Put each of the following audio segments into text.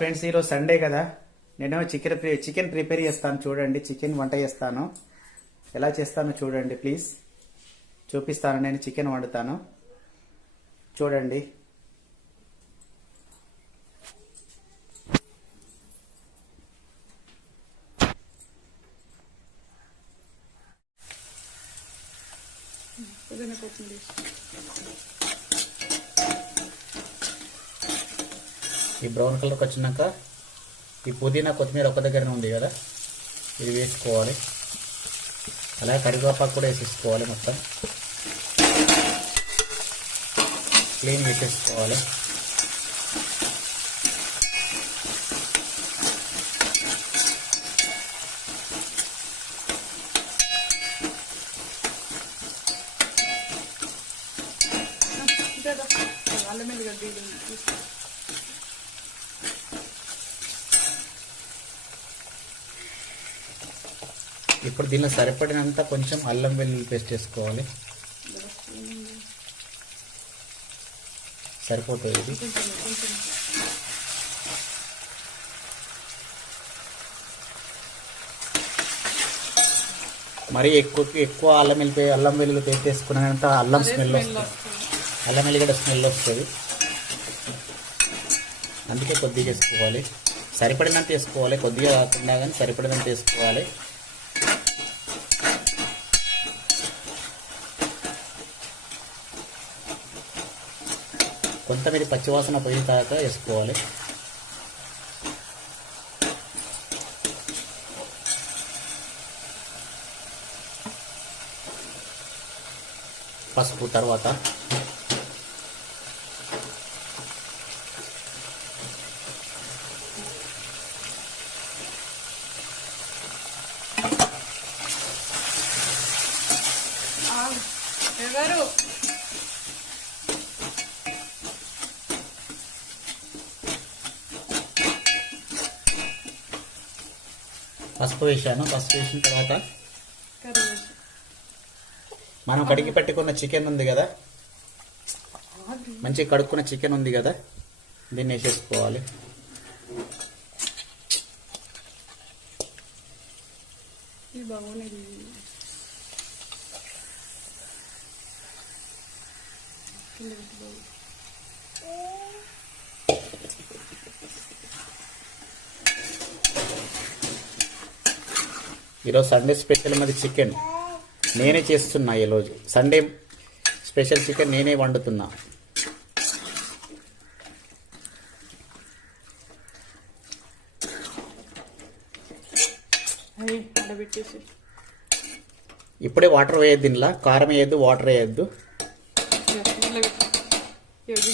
Friends ఈరోజు Sunday కదా. నేను చికెన్ చికెన్ ప్రిపేర్ చేస్తాను. చూడండి చికెన్ వంట చేస్తాను. ఎలా చేస్తానో చూడండి ప్లీజ్. చూపిస్తాను నేను చికెన్ వండుతాను. చూడండి పుదీనా కొత్తిమీర ఈ బ్రౌన్ కలర్కి వచ్చినాక ఈ పుదీనా కొత్తిమీర ఒక దగ్గరనే ఉంది కదా ఇది వేసుకోవాలి. అలాగే కరివేపాకు కూడా వేసేసుకోవాలి మొత్తం. క్లీన్ వేసేసుకోవాలి అల్లం ఇప్పుడు దీనిలో సరిపడినంత కొంచెం అల్లం వెల్లుల్లి పేస్ట్ వేసుకోవాలి. సరిపోతుంది. ఇది మరీ ఎక్కువ ఎక్కువ అల్లం వెళ్ళిపోయి అల్లం వెల్లుల్లి పేస్ట్ వేసుకున్నంత అల్లం స్మెల్ వస్తుంది. వస్తుంది అల్లం వెల్లిగడ్డ స్మెల్ వస్తుంది. అందుకే కొద్దిగా వేసుకోవాలి. సరిపడినంత వేసుకోవాలి. కొద్దిగా కాకుండా కానీ సరిపడినంత వేసుకోవాలి. కొంతమీద పచ్చివాసన పోయిన తర్వాత వేసుకోవాలి. పసుపు తర్వాత ఎవరు? పసుపు వేసాను పసుపు వేసిన తర్వాత. మనం కడిగి పెట్టుకున్న చికెన్ ఉంది కదా? మంచి మంచిగా కడుక్కున్న చికెన్ ఉంది కదా? దీన్ని వేసేసుకోవాలి. బాగున్నాయి బాగున్నది కింద పెట్టి బాగు. ఈరోజు సండే స్పెషల్ మరి చికెన్ నేనే చేస్తున్నా ఈరోజు సండే స్పెషల్ చికెన్ నేనే వండుతున్నా. ఇప్పుడే వాటర్ వేయద్దు దీనిలో కారం వేయద్దు వాటర్ వేయద్దు.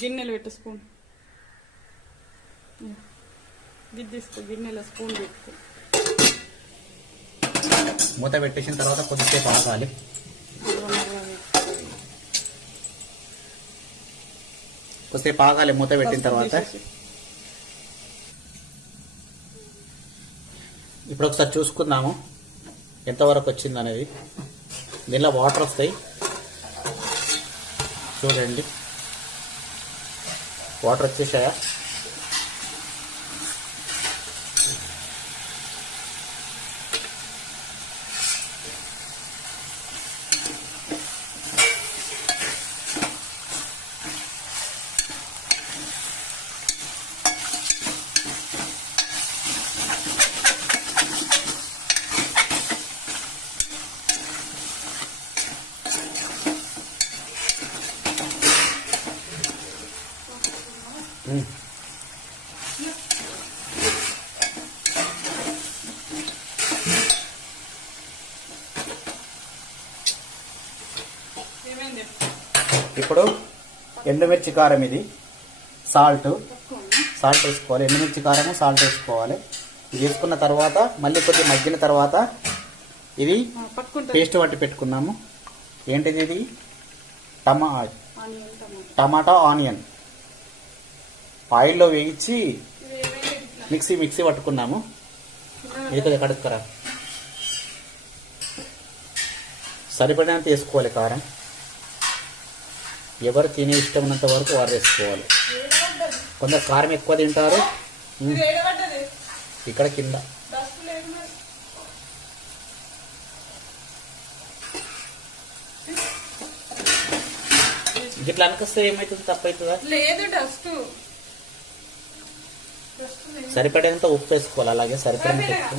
గిన్నెలో పెట్టు స్పూన్. గిన్నెలో స్పూన్ పెట్టుకో మూత పెట్టేసిన తర్వాత కొద్దిసేపు ఆగాలి. కొద్దిసేపు ఆగాలి మూత పెట్టిన తర్వాత. ఇప్పుడు ఒకసారి చూసుకుందాము ఎంతవరకు వచ్చింది అనేది. దీనిలో వాటర్ వస్తాయి. చూడండి. వాటర్ వచ్చేసాయా ఉమ్. ఏమైంది ఇప్పుడు ఎండుమిర్చి కారం ఇది సాల్ట్? సాల్ట్ వేసుకోవాలి. ఎండుమిర్చి కారము సాల్ట్ వేసుకోవాలి. ఇది వేసుకున్న తర్వాత మళ్ళీ కొద్దిగా మగ్గిన తర్వాత ఇది పేస్ట్ పట్టి పెట్టుకున్నాము. ఏంటిది ఇది? టమా టమాటా. ఆనియన్. ఆయిల్లో వేయించి మిక్సీ మిక్సీ పట్టుకున్నాము. ఇది కొద్దిగా కడుక్కరా. సరిపడినంత వేసుకోవాలి కారం. ఎవరు తినే ఇష్టం ఉన్నంత వరకు వారు వేసుకోవాలి కొందరు కారం ఎక్కువ తింటారు. ఇక్కడ కింద. ఇట్లా అనిపిస్తే ఏమవుతుంది తప్పవుతుందా లేదు డస్ట్. సరిపడేంత ఉప్పు వేసుకోవాలి. అలాగే సరిపడేంత ఉప్పు.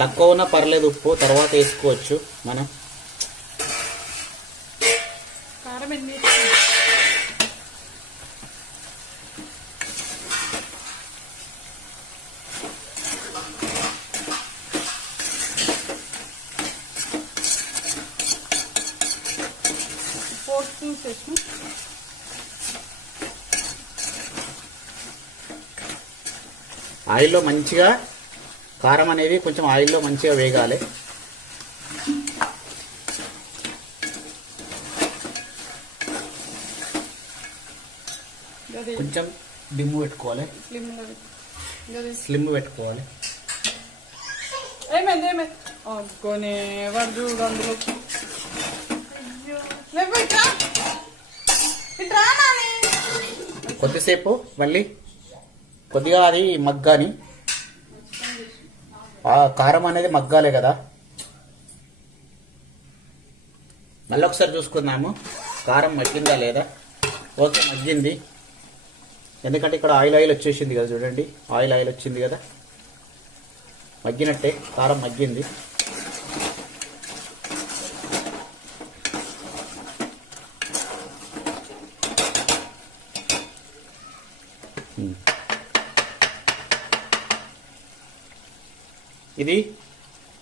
తక్కువ ఉన్నా పర్లేదు ఉప్పు తర్వాత వేసుకోవచ్చు మనం. ఆయిల్లో మంచిగా కారం అనేది కొంచెం ఆయిల్లో మంచిగా వేగాలి. కొంచెం డిమ్ము పెట్టుకోవాలి. స్లిమ్ పెట్టుకోవాలి. ఏమైంది చూడు అందులో? కొద్దిసేపు మళ్ళీ కొద్దిగా అది మగ్గాని ఆ కారం అనేది మగ్గాలే కదా. మళ్ళీ ఒకసారి చూసుకుందాము. కారం మగ్గిందా లేదా? ఓకే మగ్గింది. ఎందుకంటే ఇక్కడ ఆయిల్ ఆయిల్ వచ్చేసింది కదా చూడండి. ఆయిల్ ఆయిల్ వచ్చింది కదా. మగ్గినట్టే కారం మగ్గింది. ఇది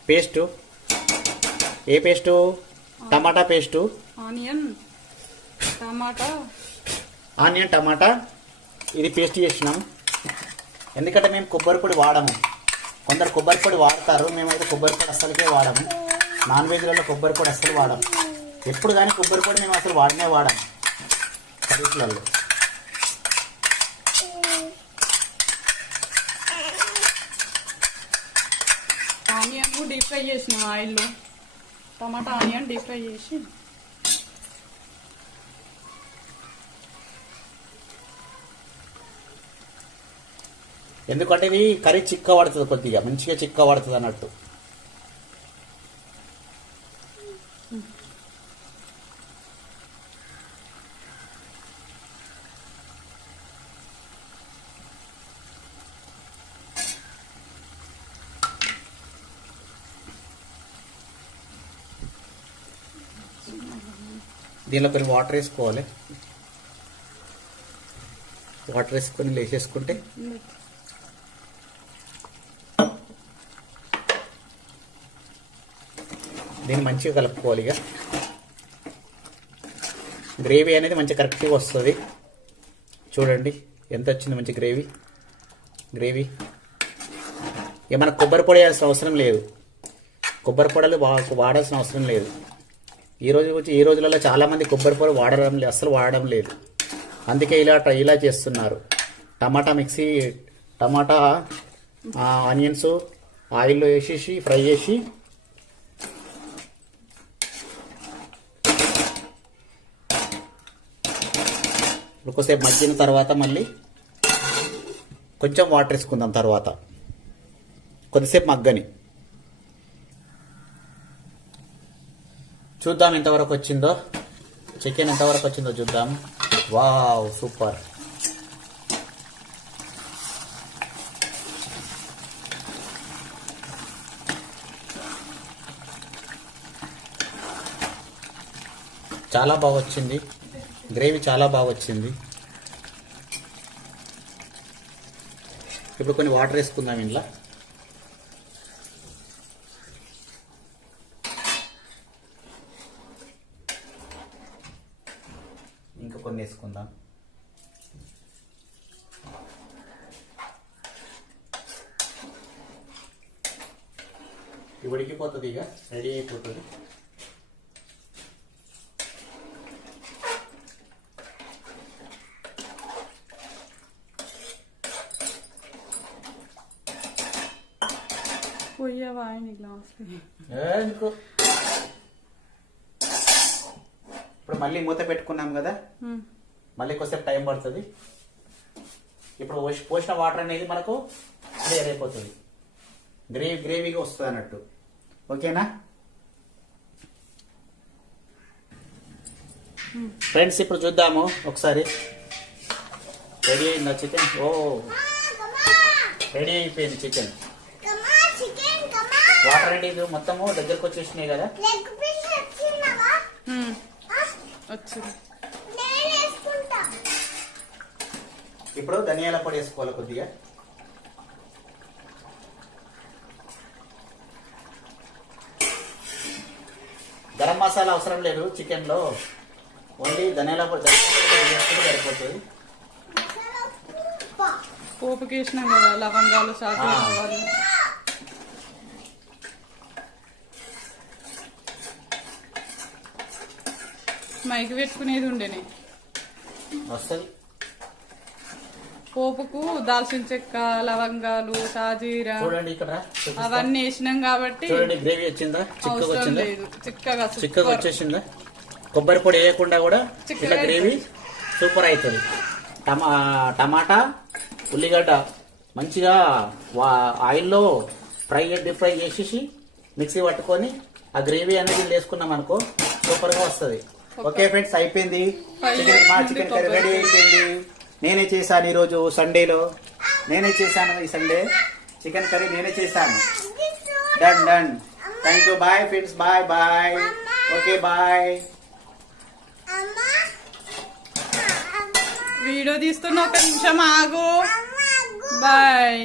పేస్టు. ఏ paste? Tomato paste. Onion tomato. Onion tomato. ఇది పేస్ట్ చేసినాం. ఎందుకంటే మేము కొబ్బరి పొడి వాడము. కొందరు కొబ్బరి పొడి వాడతారు. మేమైతే కొబ్బరి పొడి అస్సలకే వాడము. నాన్ వెజ్లలో కొబ్బరి పొడి అస్సలు వాడము. ఎప్పుడు కానీ కొబ్బరి పొడి మేము అసలు వాడనే వాడము. కర్రీస్లలో పసుపు డీప్ ఫ్రై చేసిన ఆయిల్లో? టమాటా ఆనియన్ డీప్ ఫ్రై చేసి. ఎందుకంటే ఇది కర్రీ చిక్క పడుతుంది కొద్దిగా మంచిగా చిక్క పడుతుంది అన్నట్టు. దీనిలో కొన్ని వాటర్ వేసుకోవాలి. వాటర్ వేసుకొని లేచేసుకుంటే దీన్ని మంచిగా కలుపుకోవాలి ఇక. గ్రేవీ అనేది మంచిగా కరెక్ట్గా వస్తుంది. చూడండి ఎంత వచ్చింది మంచి గ్రేవీ గ్రేవీ ఇక మనకు కొబ్బరి పొడి వేయాల్సిన అవసరం లేదు. కొబ్బరి పొడలు వా- వాడాల్సిన అవసరం లేదు. ఈ రోజు వచ్చి ఈ రోజులలో చాలామంది కొబ్బరి పొడి వాడడం లేదు అస్సలు వాడడం లేదు. అందుకే ఇలా ట్రై ఇలా చేస్తున్నారు. టమాటా మిక్సీ టమాటా ఆనియన్స్ ఆయిల్లో వేసేసి ఫ్రై చేసి కొద్దిసేపు మగ్గిన తర్వాత మళ్ళీ కొంచెం వాటర్ వేసుకుందాం తర్వాత. కొద్దిసేపు మగ్గని. చూద్దాం ఎంతవరకు వచ్చిందో. చికెన్ ఎంతవరకు వచ్చిందో చూద్దాం. వావ్ సూపర్ చాలా బాగా వచ్చింది గ్రేవీ చాలా బాగా వచ్చింది ఇప్పుడు కొన్ని వాటర్ వేసుకుందాం ఇంట్లో ఇంకా కొన్ని వేసుకుందాం. ఉడికిపోతుంది ఇక రెడీ అయిపోతుంది. పోయావా ఆయన? ఇప్పుడు మళ్ళీ మూత పెట్టుకున్నాం కదా? మళ్ళీ కొద్దిసేపు టైం పడుతుంది. ఇప్పుడు పోసి- పోసిన వాటర్ అనేది మనకు క్లియర్ అయిపోతుంది. గ్రేవీ గ్రేవీగా వస్తుంది అన్నట్టు. ఓకేనా? ఫ్రెండ్స్ ఇప్పుడు చూద్దాము ఒకసారి. రెడీ అయిందా చికెన్ ఓ. రెడీ అయిపోయింది చికెన్ కమా చికెన్ కమా వాటర్ అనేది మొత్తము దగ్గరకు వచ్చేసినాయి కదా? వచ్చింది నేను వేసుకుంటా ఇప్పుడు ధనియాల పొడి వేసుకోవాలి కొద్దిగా? గరం మసాలా అవసరం లేదు చికెన్లో ఓన్లీ ధనియాల పొడి వేసుకుంటే సరిపోతుంది. పోపుకి వేసినాం కదా లవంగాలు మైకి పెట్టుకునేది ఉండేనే. వస్తుంది పోపుకు దాల్చిన చెక్క లవంగాలు సాజీర చూడండి ఇక్కడ. అవన్నీ వేసినాం కాబట్టి చూడండి గ్రేవీ వచ్చిందా? చిక్కగా వచ్చిందా? చిక్కగా. వచ్చేసిందా? కొబ్బరి పొడి వేయకుండా కూడా ఇట్లా గ్రేవీ సూపర్ అవుతుంది. టమా టమాటా ఉల్లిగడ్డ మంచిగా ఆయిల్లో ఫ్రై డీప్ ఫ్రై చేసేసి మిక్సీ పట్టుకొని ఆ గ్రేవీ అనేది వేసుకున్నాం అనుకో సూపర్గా వస్తుంది. ఓకే ఫ్రెండ్స్ అయిపోయింది. చికెన్ మా చేసుకుంటే చికెన్ కర్రీ రెడీ అయిపోయింది. నేనే చేశాను ఈరోజు సండేలో నేనే చేశాను ఈ సండే చికెన్ కర్రీ నేనే చేశాను. Done done thank you bye friends bye bye okay bye video తీస్తున్న ఒక నిమిషం ఆగు. అమ్మా బాయ్